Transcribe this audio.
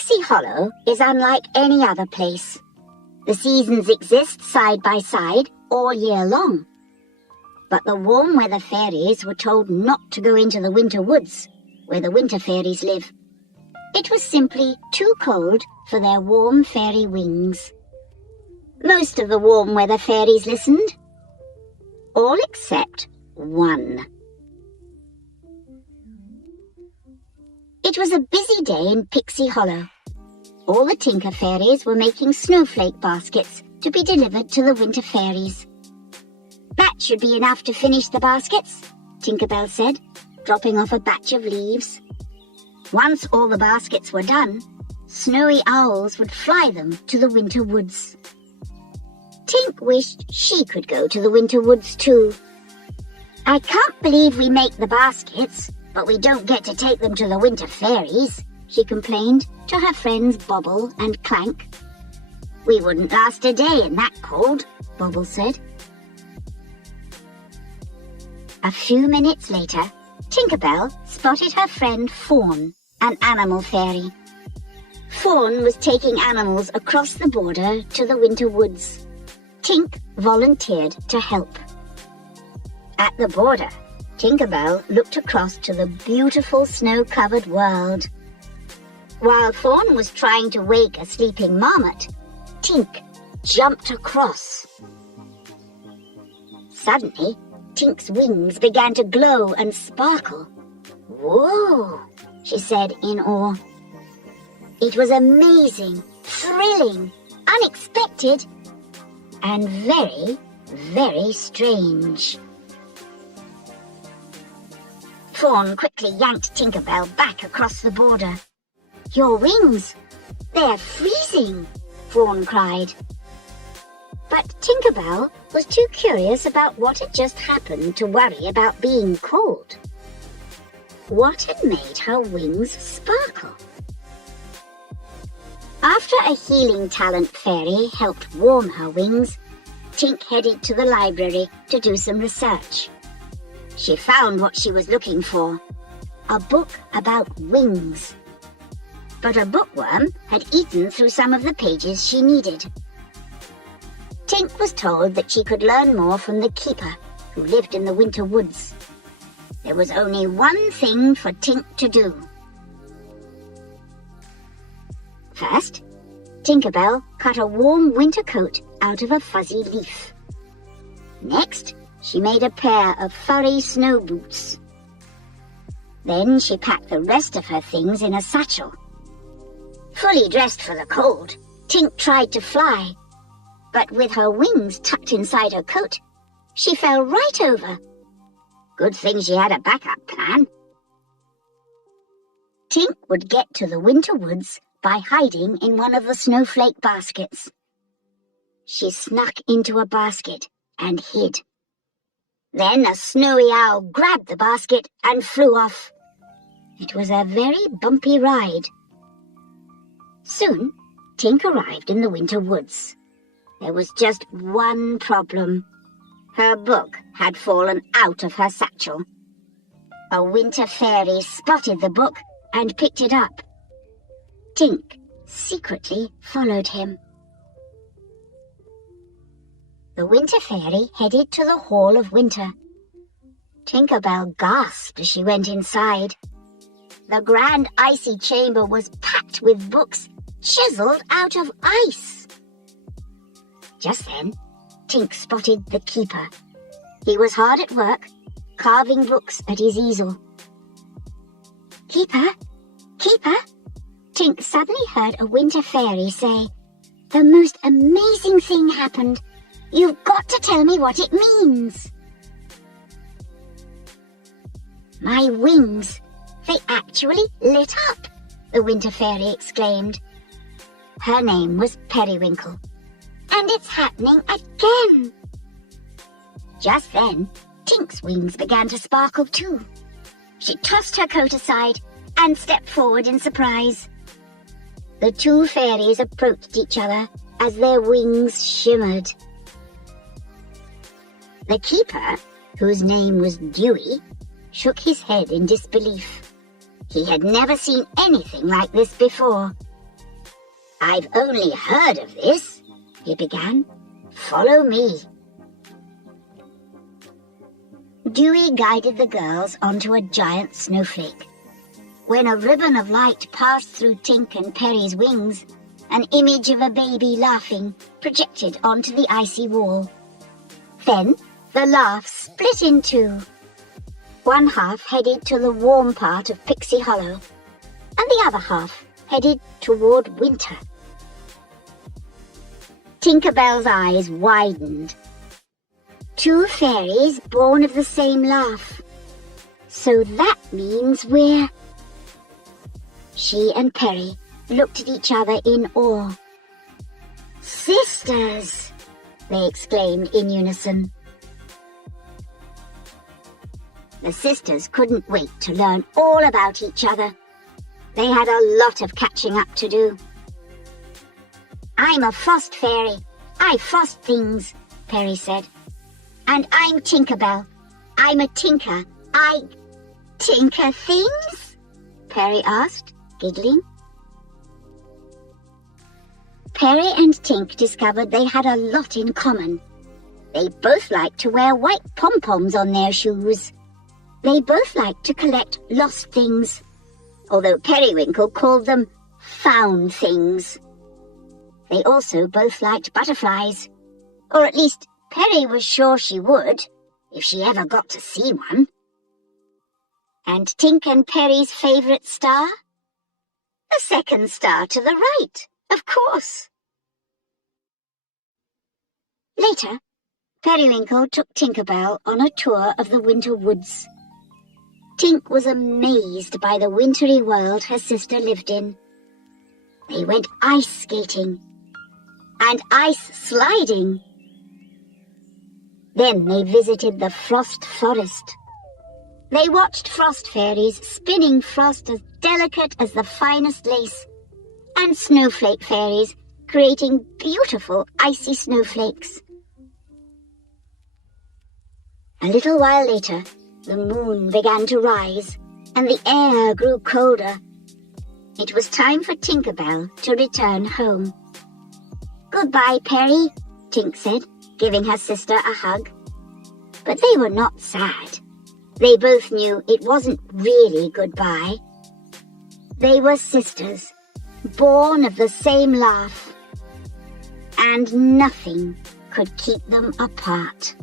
Pixie Hollow is unlike any other place. The seasons exist side by side all year long. But the warm weather fairies were told not to go into the winter woods, where the winter fairies live. It was simply too cold for their warm fairy wings. Most of the warm weather fairies listened, all except one. It was a busy day in Pixie Hollow. All the Tinker Fairies were making snowflake baskets to be delivered to the winter fairies. "That should be enough to finish the baskets," Tinker Bell said, dropping off a batch of leaves. Once all the baskets were done, snowy owls would fly them to the winter woods. Tink wished she could go to the winter woods too. "I can't believe we make the baskets, but we don't get to take them to the winter fairies," she complained to her friends Bobble and Clank. "We wouldn't last a day in that cold," Bobble said. A few minutes later, Tinker Bell spotted her friend Fawn, an animal fairy. Fawn was taking animals across the border to the winter woods. Tink volunteered to help. At the border, Tinker Bell looked across to the beautiful snow-covered world. While Fawn was trying to wake a sleeping marmot, Tink jumped across. Suddenly, Tink's wings began to glow and sparkle. "Whoa!" she said in awe. It was amazing, thrilling, unexpected, and very, very strange. Fawn quickly yanked Tinker Bell back across the border. "Your wings! They're freezing!" Fawn cried. But Tinker Bell was too curious about what had just happened to worry about being cold. What had made her wings sparkle? After a healing talent fairy helped warm her wings, Tink headed to the library to do some research. She found what she was looking for, a book about wings. But a bookworm had eaten through some of the pages she needed. Tink was told that she could learn more from the keeper, who lived in the winter woods. There was only one thing for Tink to do. First, Tinker Bell cut a warm winter coat out of a fuzzy leaf. Next, she made a pair of furry snow boots. Then she packed the rest of her things in a satchel. Fully dressed for the cold, Tink tried to fly, but with her wings tucked inside her coat, she fell right over. Good thing she had a backup plan. Tink would get to the winter woods by hiding in one of the snowflake baskets. She snuck into a basket and hid. Then a snowy owl grabbed the basket and flew off. It was a very bumpy ride. Soon, Tink arrived in the winter woods. There was just one problem. Her book had fallen out of her satchel. A winter fairy spotted the book and picked it up. Tink secretly followed him. The winter fairy headed to the Hall of Winter. Tinker Bell gasped as she went inside. The grand icy chamber was packed with books chiseled out of ice. Just then, Tink spotted the keeper. He was hard at work, carving books at his easel. "Keeper! Keeper!" Tink suddenly heard a winter fairy say, "The most amazing thing happened. You've got to tell me what it means." "My wings! They actually lit up!" the winter fairy exclaimed. Her name was Periwinkle. "And it's happening again!" Just then, Tink's wings began to sparkle too. She tossed her coat aside and stepped forward in surprise. The two fairies approached each other as their wings shimmered. The keeper, whose name was Dewey, shook his head in disbelief. He had never seen anything like this before. "I've only heard of this," he began. "Follow me." Dewey guided the girls onto a giant snowflake. When a ribbon of light passed through Tink and Perry's wings, an image of a baby laughing projected onto the icy wall. Then the laugh split in two. One half headed to the warm part of Pixie Hollow, and the other half headed toward winter. Tinker Bell's eyes widened. Two fairies born of the same laugh. So that means we're... She and Perry looked at each other in awe. "Sisters!" they exclaimed in unison. The sisters couldn't wait to learn all about each other. They had a lot of catching up to do. "I'm a frost fairy. I frost things," Perry said. "And I'm Tinkerbell. I'm a tinker. I..." "Tinker things?" Perry asked, giggling. Perry and Tink discovered they had a lot in common. They both liked to wear white pom-poms on their shoes. They both liked to collect lost things, although Periwinkle called them found things. They also both liked butterflies, or at least Perry was sure she would, if she ever got to see one. And Tink and Perry's favourite star? The second star to the right, of course. Later, Periwinkle took Tinkerbell on a tour of the winter woods. Tink was amazed by the wintry world her sister lived in. They went ice skating and ice sliding. Then they visited the frost forest. They watched frost fairies spinning frost as delicate as the finest lace, and snowflake fairies creating beautiful icy snowflakes. A little while later, the moon began to rise, and the air grew colder. It was time for Tinkerbell to return home. "Goodbye, Perry," Tink said, giving her sister a hug. But they were not sad. They both knew it wasn't really goodbye. They were sisters, born of the same laugh, and nothing could keep them apart.